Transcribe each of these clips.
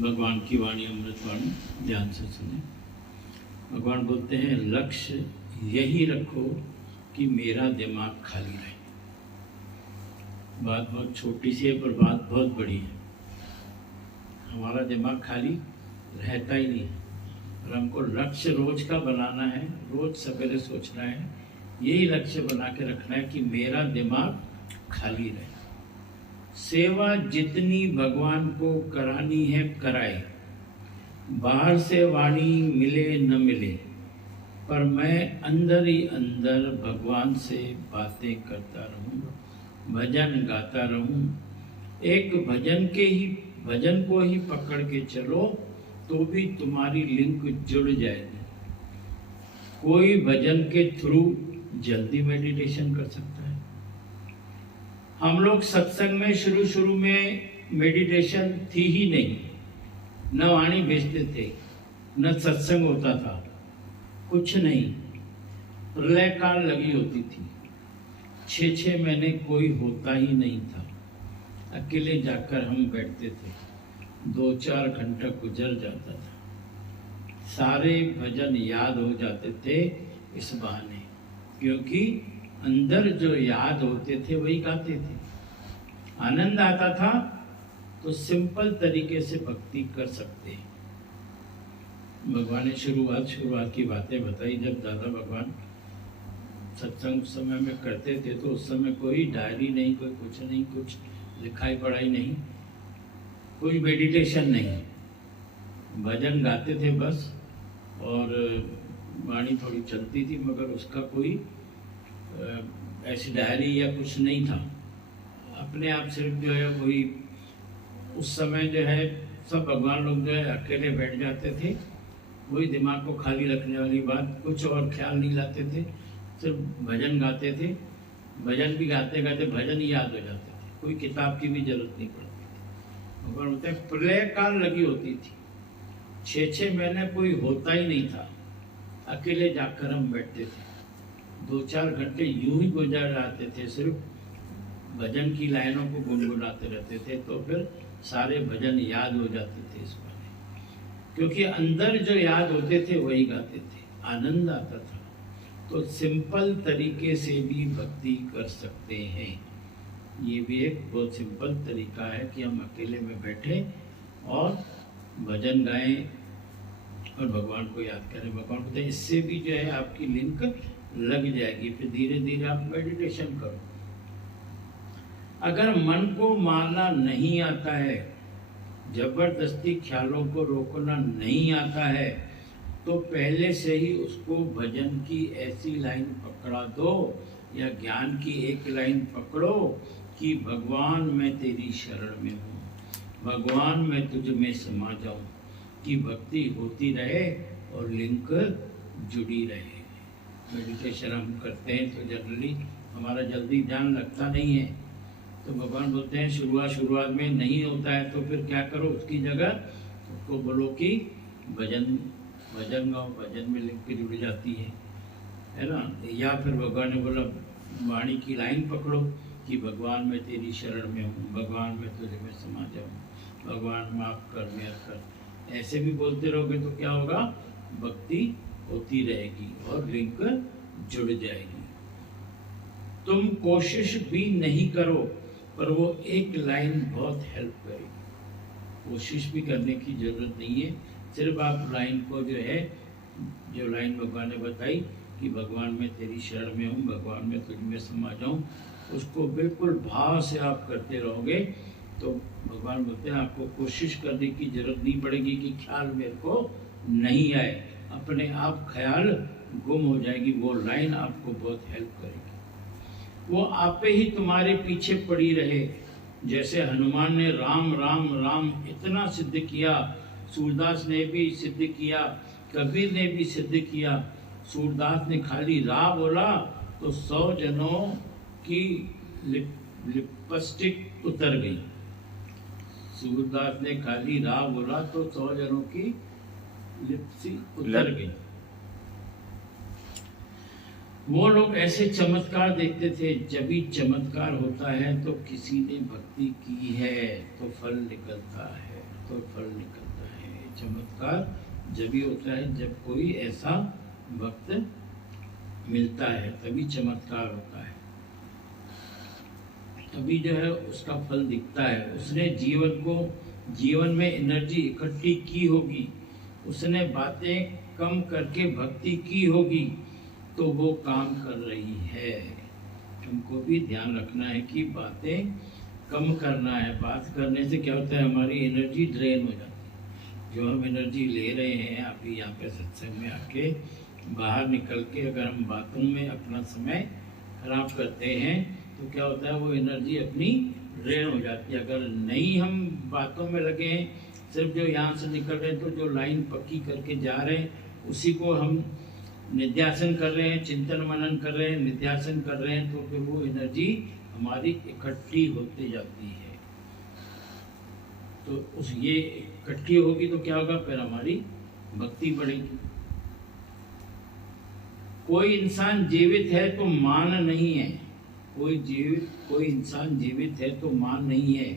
भगवान की वाणी अमृत वाणी ध्यान से सुने। भगवान बोलते हैं लक्ष्य यही रखो कि मेरा दिमाग खाली रहे। बात बहुत छोटी सी है पर बात बहुत बड़ी है। हमारा दिमाग खाली रहता ही नहीं और हमको लक्ष्य रोज का बनाना है, रोज सवेरे सोचना है, यही लक्ष्य बना के रखना है कि मेरा दिमाग खाली रहे। सेवा जितनी भगवान को करानी है कराए, बाहर से वाणी मिले न मिले, पर मैं अंदर ही अंदर भगवान से बातें करता रहूं, भजन गाता रहूं। एक भजन को ही पकड़ के चलो तो भी तुम्हारी लिंक जुड़ जाएगी। कोई भजन के थ्रू जल्दी मेडिटेशन कर सकता है। हम लोग सत्संग में शुरू में मेडिटेशन थी ही नहीं, न वाणी भेजते थे, न सत्संग होता था, कुछ नहीं। प्रलय काल लगी होती थी, 6 महीने कोई होता ही नहीं था। अकेले जाकर हम बैठते थे, 2-4 घंटा गुजर जाता था। सारे भजन याद हो जाते थे इस बहाने, क्योंकि अंदर जो याद होते थे वही गाते थे। आनंद आता था तो सिंपल तरीके से भक्ति कर सकते हैं। भगवान ने शुरुआत की बातें बताई। जब दादा भगवान सत्संग समय में करते थे तो उस समय कोई डायरी नहीं, कोई कुछ नहीं, कुछ लिखाई पढ़ाई नहीं, कोई मेडिटेशन नहीं, भजन गाते थे बस। और वाणी थोड़ी चलती थी मगर उसका कोई ऐसी डायरी या कुछ नहीं था। अपने आप सिर्फ जो है वही उस समय जो है सब भगवान लोग जो है अकेले बैठ जाते थे, वही दिमाग को खाली रखने वाली बात, कुछ और ख्याल नहीं लाते थे, सिर्फ भजन गाते थे। भजन भी गाते गाते भजन ही याद हो जाते थे, कोई किताब की भी जरूरत नहीं पड़ती थी। भगवान बोलते हैं प्रलय काल लगी होती थी, 6 महीने कोई होता ही नहीं था। अकेले जाकर हम बैठते थे, 2-4 घंटे यूं ही गुजर जाते थे, सिर्फ भजन की लाइनों को गुनगुनाते रहते थे। तो फिर सारे भजन याद हो जाते थे इस बारे, क्योंकि अंदर जो याद होते थे वही गाते थे, आनंद आता था। तो सिंपल तरीके से भी भक्ति कर सकते हैं। ये भी एक बहुत सिंपल तरीका है कि हम अकेले में बैठे और भजन गाएं और भगवान को याद करें। भगवान कहते हैं इससे भी जो है आपकी लिंक लग जाएगी, फिर धीरे धीरे आप मेडिटेशन करो। अगर मन को मारना नहीं आता है, जबरदस्ती ख्यालों को रोकना नहीं आता है, तो पहले से ही उसको भजन की ऐसी लाइन पकड़ा दो या ज्ञान की एक लाइन पकड़ो कि भगवान मैं तेरी शरण में हूँ, भगवान मैं तुझ में समा जाऊँ, कि भक्ति होती रहे और लिंक जुड़ी रहे। मेडिटेशन हम करते हैं तो जनरली हमारा जल्दी ध्यान लगता नहीं है। तो भगवान बोलते हैं शुरुआत में नहीं होता है तो फिर क्या करो, उसकी जगह उसको बोलो कि भजन गाओ, भजन में लिंक जुड़ जाती है ना। या फिर भगवान ने बोला वाणी की लाइन पकड़ो कि भगवान मैं तेरी शरण में हूँ, भगवान मैं तुझे में समा जाऊँ, भगवान माफ कर, मेहर कर। ऐसे भी बोलते रहोगे तो क्या होगा, भक्ति होती रहेगी और लिंक जुड़ जाएगी। तुम कोशिश भी नहीं करो पर वो एक लाइन बहुत हेल्प करेगी। कोशिश भी करने की जरूरत नहीं है, सिर्फ आप लाइन को जो है, जो लाइन भगवान ने बताई कि भगवान मैं तेरी शरण में हूँ, भगवान मैं तुझ में समा जाऊँ, उसको बिल्कुल भाव से आप करते रहोगे तो भगवान बोलते हैं आपको कोशिश करने की जरूरत नहीं पड़ेगी कि ख्याल मेरे को नहीं आए, अपने आप ख्याल गुम हो जाएगी। वो लाइन आपको बहुत हेल्प करेगी, वो आपे ही तुम्हारे पीछे पड़ी रहे। जैसे हनुमान ने राम राम राम इतना सिद्ध किया, सूरदास ने भी सिद्ध किया, कबीर ने भी सिद्ध किया। सूरदास ने खाली रा बोला तो 100 जनों की लिपस्टिक उतर गई। सूरदास ने खाली रा बोला तो 100 जनों की लिपस्टिक उतर गई। वो लोग ऐसे चमत्कार देखते थे। जब भी चमत्कार होता है तो किसी ने भक्ति की है तो फल निकलता है, तो फल निकलता है। चमत्कार जब भी होता है जब कोई ऐसा वक्त मिलता है, तभी चमत्कार होता है, तभी जो है उसका फल दिखता है। उसने जीवन में एनर्जी इकट्ठी की होगी, उसने बातें कम करके भक्ति की होगी, तो वो काम कर रही है। हमको भी ध्यान रखना है कि बातें कम करना है। बात करने से क्या होता है, हमारी एनर्जी ड्रेन हो जाती है। जो हम एनर्जी ले रहे हैं अभी यहाँ पे सत्संग में आके, बाहर निकल के अगर हम बातों में अपना समय खराब करते हैं तो क्या होता है, वो एनर्जी अपनी ड्रेन हो जाती है। अगर नहीं हम बातों में लगे हैं, सिर्फ जो यहाँ से निकल रहे हैं तो जो लाइन पक्की करके जा रहे हैं उसी को हम निध्यासन कर रहे हैं, चिंतन मनन कर रहे हैं, निध्यासन कर रहे हैं, तो फिर वो एनर्जी हमारी इकट्ठी होती जाती है। तो उस ये इकट्ठी होगी तो क्या होगा, फिर हमारी भक्ति बढ़ेगी। कोई इंसान जीवित है तो मान नहीं है, कोई इंसान जीवित है तो मान नहीं है।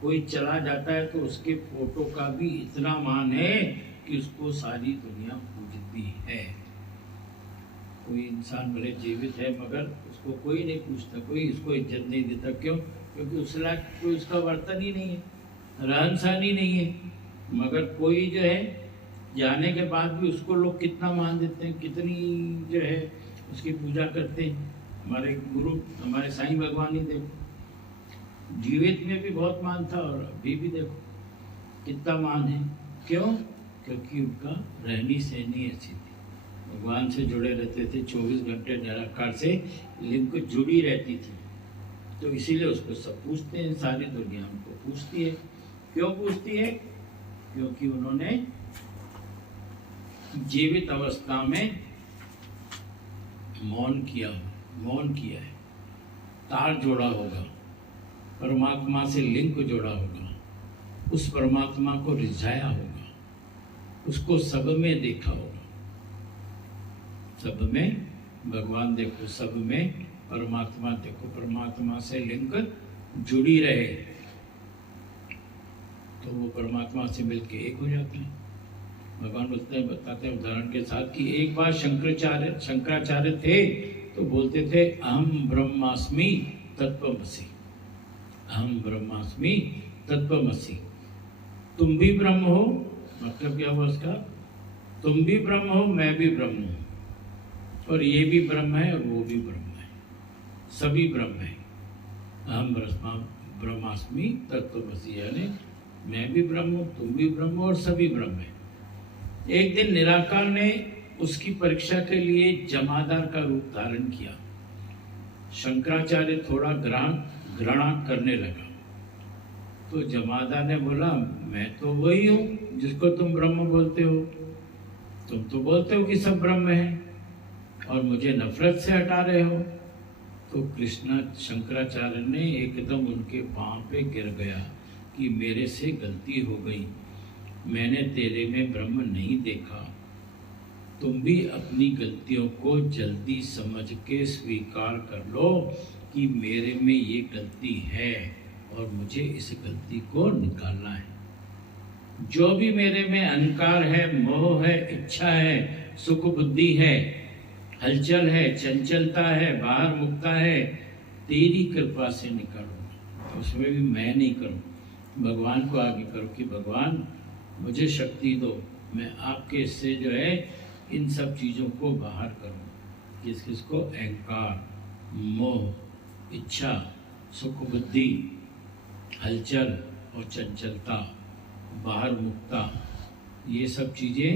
कोई चला जाता है तो उसके फोटो का भी इतना मान है कि उसको सारी दुनिया पूजती है। कोई इंसान भले जीवित है मगर उसको कोई नहीं पूछता, कोई उसको इज्जत नहीं देता। क्यों? क्योंकि उस लायक कोई उसका वर्तन ही नहीं है, रहन सहन ही नहीं है। मगर कोई जो है जाने के बाद भी उसको लोग कितना मान देते हैं, कितनी जो है उसकी पूजा करते हैं। हमारे गुरु, हमारे साईं भगवान ही देखो, जीवित में भी बहुत मान था और अभी भी देखो कितना मान है। क्यों? क्योंकि उनका रहनी सहनी ऐसी थी, भगवान से जुड़े रहते थे, 24 घंटे निराकार से लिंक जुड़ी रहती थी। तो इसीलिए उसको सब पूछते हैं, सारी दुनिया उनको पूछती है। क्यों पूछती है? क्योंकि उन्होंने जीवित अवस्था में मौन किया है, तार जोड़ा होगा, परमात्मा से लिंक जोड़ा होगा, उस परमात्मा को रिझाया होगा, उसको सब में देखा होगा। सब में भगवान देखो, सब में परमात्मा देखो, परमात्मा से लिंक जुड़ी रहे तो वो परमात्मा से मिलके एक हो जाते हैं। भगवान बताते हैं उदाहरण के साथ कि एक बार शंकराचार्य थे तो बोलते थे अहम ब्रह्मास्मि तत्त्वमसि, अहम ब्रह्मास्मि तत्त्वमसि। तुम भी ब्रह्म हो, मतलब क्या हुआ उसका, तुम भी ब्रह्म हो, मैं भी ब्रह्म हूँ, और ये भी ब्रह्म है और वो भी ब्रह्म है, सभी ब्रह्म है। अहम ब्रह्मास्मि तत्त्वमसि, यानी मैं भी ब्रह्म हूँ, तुम भी ब्रह्म हो और सभी ब्रह्म है। एक दिन निराकार ने उसकी परीक्षा के लिए जमादार का रूप धारण किया। शंकराचार्य थोड़ा घृणा करने लगा तो जमादार ने बोला, मैं तो वही हूँ जिसको तुम ब्रह्म बोलते हो, तुम तो बोलते हो कि सब ब्रह्म है और मुझे नफरत से हटा रहे हो। तो शंकराचार्य ने एकदम उनके पांव पे गिर गया कि मेरे से गलती हो गई, मैंने तेरे में ब्रह्म नहीं देखा। तुम भी अपनी गलतियों को जल्दी समझ के स्वीकार कर लो कि मेरे में ये गलती है और मुझे इस गलती को निकालना है। जो भी मेरे में अहंकार है, मोह है, इच्छा है, सुख बुद्धि है, हलचल है, चंचलता है, बाहर मुक्ता है, तेरी कृपा से निकालो। उसमें भी मैं नहीं करूं, भगवान को आगे करो कि भगवान मुझे शक्ति दो, मैं आपके इससे जो है इन सब चीज़ों को बाहर करूं। किसको? अहंकार, मोह, इच्छा, सुख बुद्धि, हलचल और चंचलता, बाहर मुक्ता, ये सब चीज़ें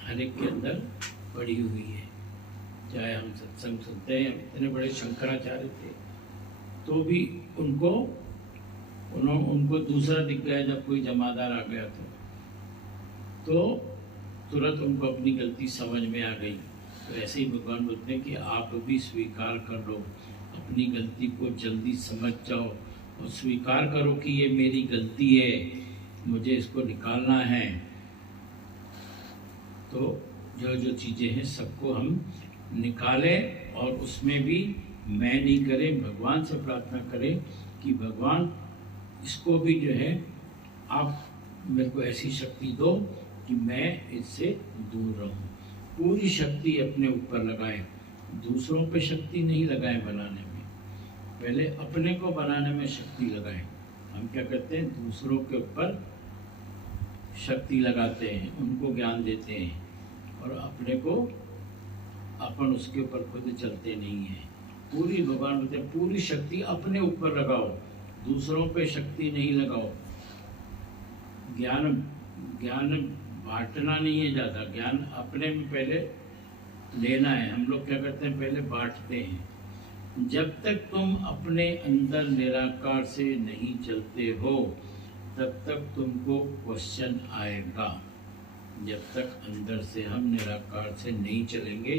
हर एक के अंदर पड़ी हुई है। चाहे हम सत्संग सुनते हैं, इतने बड़े शंकराचार्य थे तो भी उनको दूसरा दिख गया जब कोई जमादार आ गया तो तुरंत उनको अपनी गलती समझ में आ गई। तो ऐसे ही भगवान बोलते हैं कि आप भी स्वीकार कर लो, अपनी गलती को जल्दी समझ जाओ और स्वीकार करो कि ये मेरी गलती है, मुझे इसको निकालना है। तो जो चीज़ें हैं सबको हम निकालें और उसमें भी मैं नहीं करें, भगवान से प्रार्थना करें कि भगवान इसको भी जो है आप मेरे को ऐसी शक्ति दो कि मैं इससे दूर रहूं। पूरी शक्ति अपने ऊपर लगाएं, दूसरों पे शक्ति नहीं लगाएं बनाने में, पहले अपने को बनाने में शक्ति लगाएं। हम क्या करते हैं, दूसरों के ऊपर शक्ति लगाते हैं, उनको ज्ञान देते हैं, और अपने को अपन उसके ऊपर खुद चलते नहीं हैं। पूरी, भगवान बोलते हैं पूरी शक्ति अपने ऊपर लगाओ, दूसरों पे शक्ति नहीं लगाओ। ज्ञान ज्ञान बांटना नहीं है ज़्यादा, ज्ञान अपने में पहले लेना है। हम लोग क्या करते हैं, पहले बांटते हैं। जब तक तुम अपने अंदर निराकार से नहीं चलते हो तब तक तुमको क्वेश्चन आएगा। जब तक अंदर से हम निराकार से नहीं चलेंगे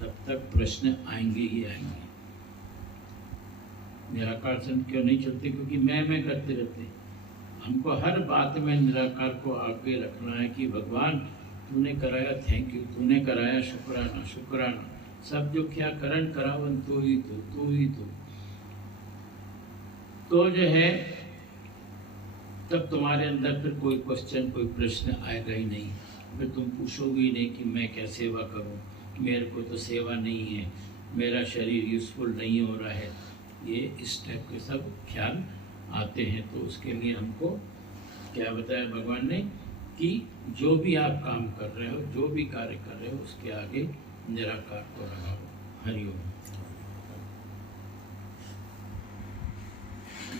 तब तक प्रश्न आएंगे ही आएंगे। निराकार से क्यों नहीं चलते, क्योंकि मैं करते रहते हैं। हमको हर बात में निराकार को आगे रखना है कि भगवान तूने कराया, थैंक यू, तूने कराया, शुक्राना शुक्राना, सब जो क्या करण करावन तू ही तो जो है तब तुम्हारे अंदर फिर कोई क्वेश्चन, कोई प्रश्न आएगा ही नहीं। फिर तुम पूछोगे ही नहीं कि मैं क्या सेवा करूं, मेरे को तो सेवा नहीं है, मेरा शरीर यूजफुल नहीं हो रहा है। ये इस टाइप के सब ख्याल आते हैं। तो उसके लिए हमको क्या बताया भगवान ने कि जो भी आप काम कर रहे हो, जो भी कार्य कर रहे हो, उसके आगे निराकार को लगाओ। हरि ओम।